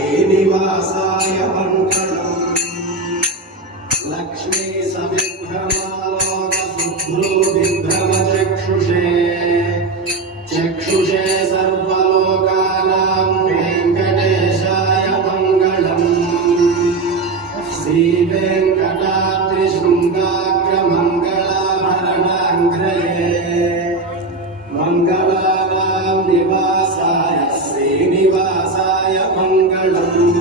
श्रीनिवासाय मङ्गलम् लक्ष्मी सविभ्रमालोकशुभ्रो विभ्रमचक्षुषे चक्षुषे सर्वलोकानां वेङ्कटेशाय मङ्गलम् श्रीवेङ्कटाद्रिशृङ्गाग्रमङ्गलाभरणाङ्घ्रये मङ्गलानां निवासाय श्रीनिवासाय मङ्गलम्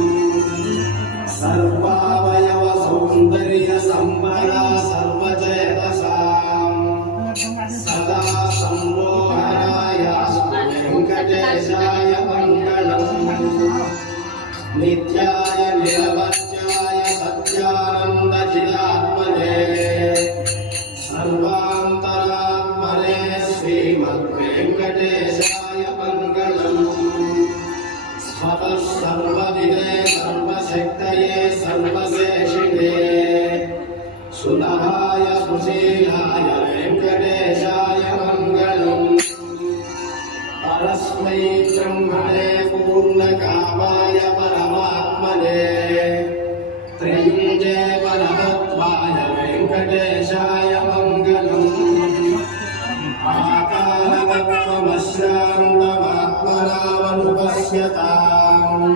सर्वावयव सौन्दर्य सम्पदा सर्वचेतसां सदा सम्मोहनाय वेङ्कटेशाय मङ्गलम् नित्याय निरवध्याय सत्यानन्दचिदात्मने सर्वान्तरात्मने श्रीमद्वेङ्कटेशाय मङ्गलम् स्वतः सर्वविदे सर्वशक्तये सर्वशेषिणे सुलभाय सुशीलाय वेङ्कटेशाय मङ्गलम् परस्मै ब्रह्मणे पूर्णकामाय परमात्मने त्र्यञ्जे परतत्त्वाय वेङ्कटेशाय मङ्गलम् आकारवत्वमश्रान्तमात्मनामनुपश्यताम्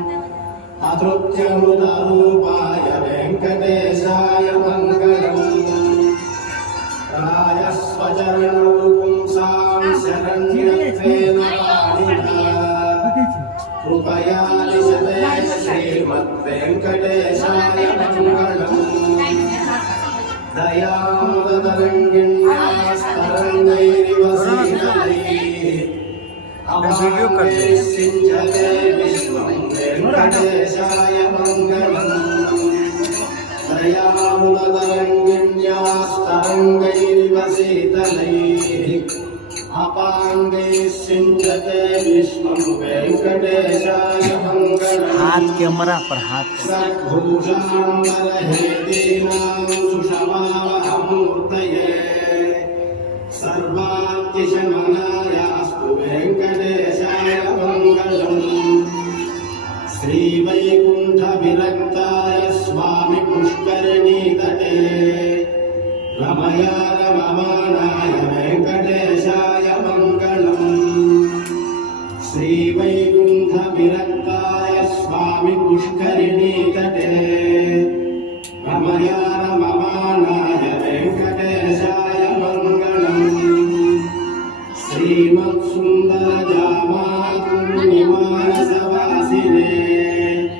अतृप्त्यमृतरूपाय वेङ्कटेशाय मङ्गलम् रायस्वचरणौ पुंसां शरण्यत्वेन पाणिना कृपया लिशते श्रीमद्वेङ्कटेशाय मङ्गलम् दयामुदतरङ्गिण्यास्तरङ्गैरिव सीतलैः सिञ्चते विश्वं वेङ्कटेशाय मङ्गलम् दयामुदतरङ्गिण्यास्तरङ्गैरिव सीतलैः अपाङ्गैः सिञ्चते विश्वं वेङ्कटेशाय मङ्गलम् हाथ कैमरा पर हाथ सद्भूषाम्बरहेतीनां सुषमावहमूर्तये सर्वातिशमनायास्तु वेङ्कटेशाय मङ्गलम् श्रीवैकुण्ठविरक्ताय स्वामि पुष्करिणीतटे रमया रममाणाय वेङ्कटेशाय मङ्गलम् श्रीवैकुण्ठविरक्ताय स्वामि पुष्करिणीतटे रमया रममाणाय वेङ्कटेशाय मङ्गलम् श्रीमत्सुन्दर